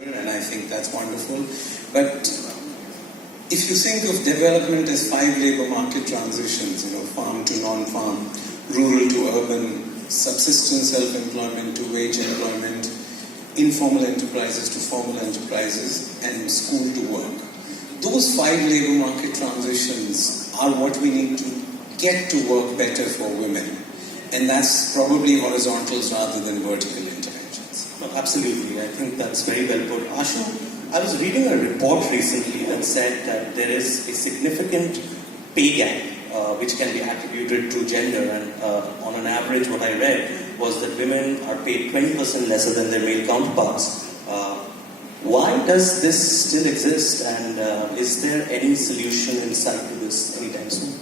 And I think that's wonderful. But if you think of development as 5 labor market transitions, farm to non-farm, rural to urban, subsistence self-employment to wage employment, informal enterprises to formal enterprises, and school to work. Those 5 labor market transitions are what we need to get to work better for women. And that's probably horizontals rather than vertical interventions. No, absolutely. I think that's very well put. Ashu, I was reading a report recently that said that there is a significant pay gap which can be attributed to gender, and on an average what I read was that women are paid 20% lesser than their male counterparts. Why does this still exist, and is there any solution in sight to this anytime soon?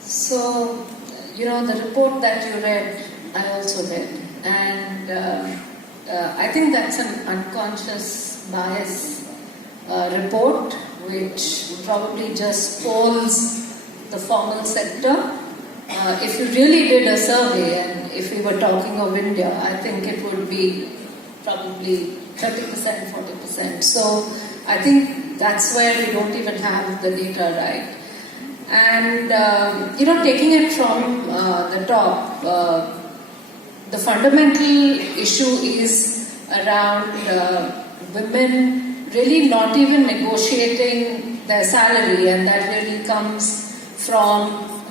So, the report that you read, I also read, and I think that's an unconscious bias report which probably just polls the formal sector. If you really did a survey, and if we were talking of India, I think it would be probably 30%, 40%. So I think that's where we don't even have the data right. And, taking it from the top, the fundamental issue is around women really not even negotiating their salary, and that really comes from,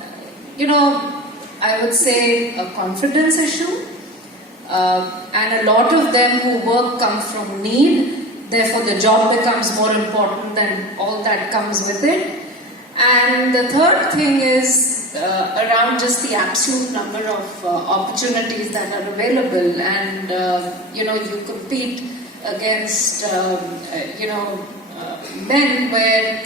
I would say a confidence issue. And a lot of them who work come from need, therefore the job becomes more important than all that comes with it. And the third thing is around just the absolute number of opportunities that are available, and you compete against men where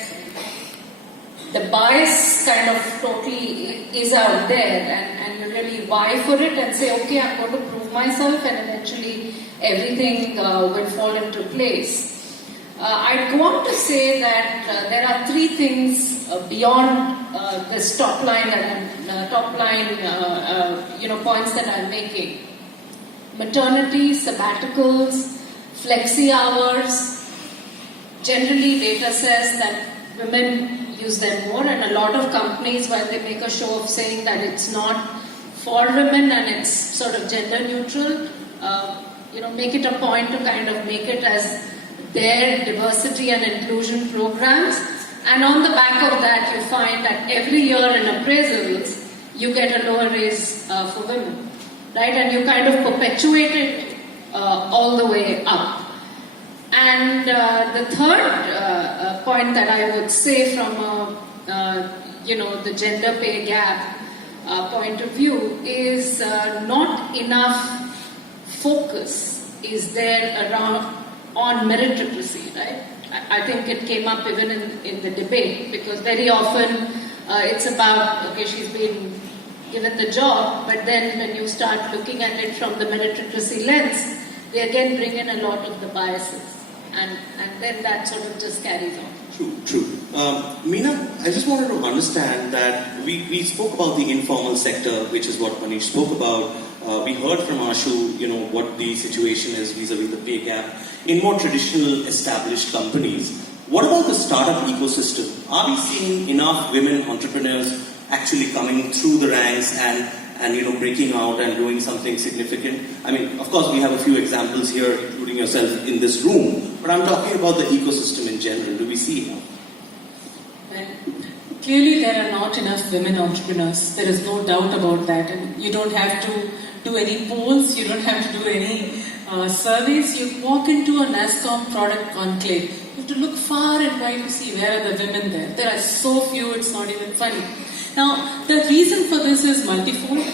the bias kind of totally is out there, and you really vie for it and say, okay, I'm going to prove myself, and eventually everything will fall into place. I'd go on to say that there are 3 things beyond this top line points that I'm making. Maternity, sabbaticals, flexi hours. Generally, data says that women use them more, and a lot of companies, while they make a show of saying that it's not for women and it's sort of gender neutral, make it a point to kind of make it as their diversity and inclusion programs. And on the back of that, you find that every year in appraisals, you get a lower raise for women, right? And you kind of perpetuate it all the way up. And the third point that I would say from the gender pay gap point of view is not enough focus is there around on meritocracy, right? I think it came up even in the debate, because very often it's about, okay, she's been given the job, but then when you start looking at it from the meritocracy lens, they again bring in a lot of the biases, and then that sort of just carries on. True. Meena, I just wanted to understand that we spoke about the informal sector, which is what Manish spoke about. We heard from Ashu, what the situation is vis-a-vis the pay gap in more traditional established companies. What about the startup ecosystem? Are we seeing enough women entrepreneurs actually coming through the ranks and breaking out and doing something significant? I mean, of course, we have a few examples here, including yourself in this room, but I'm talking about the ecosystem in general. Do we see enough? Well, clearly there are not enough women entrepreneurs. There is no doubt about that, and you don't have to do any polls, you don't have to do any surveys. You walk into a NASCOM product conclave, you have to look far and wide to see where are the women there. There are so few, it's not even funny. Now, the reason for this is multifold.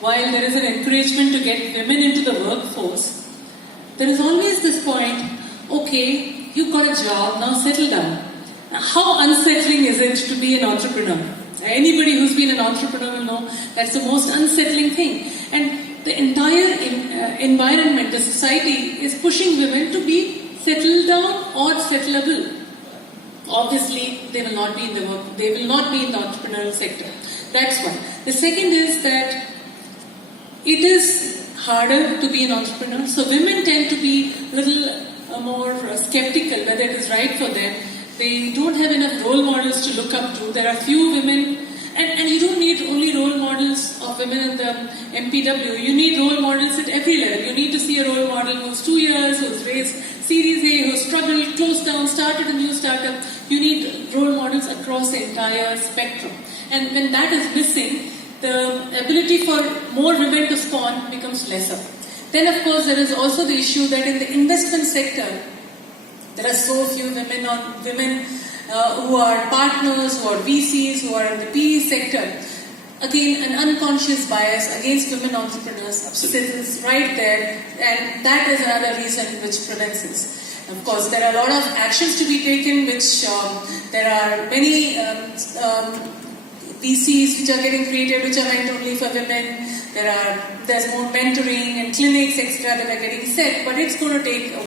While there is an encouragement to get women into the workforce, there is always this point, okay, you've got a job, now settle down. Now, how unsettling is it to be an entrepreneur? Anybody who's been an entrepreneur will know that's the most unsettling thing. And the entire environment, the society is pushing women to be settled down or settleable. Obviously, they will not be in the entrepreneurial sector. That's one. The second is that it is harder to be an entrepreneur. So women tend to be a little more skeptical whether it is right for them. They don't have enough role models to look up to. There are few women, and you don't need only role models of women in the MPW. You need role models at every level. You need to see a role model who's 2 years, who's raised Series A, who's struggled, closed down, started a new startup. You need role models across the entire spectrum. And when that is missing, the ability for more women to spawn becomes lesser. Then of course there is also the issue that in the investment sector, there are so few women who are partners, who are VCs, who are in the PE sector. Again, an unconscious bias against women entrepreneurs sits right there, and that is another reason which prevents this. Of course, there are a lot of actions to be taken, which there are many VCs which are getting created, which are meant only for women. There's more mentoring and clinics, etc., that are getting set, but it's going to take a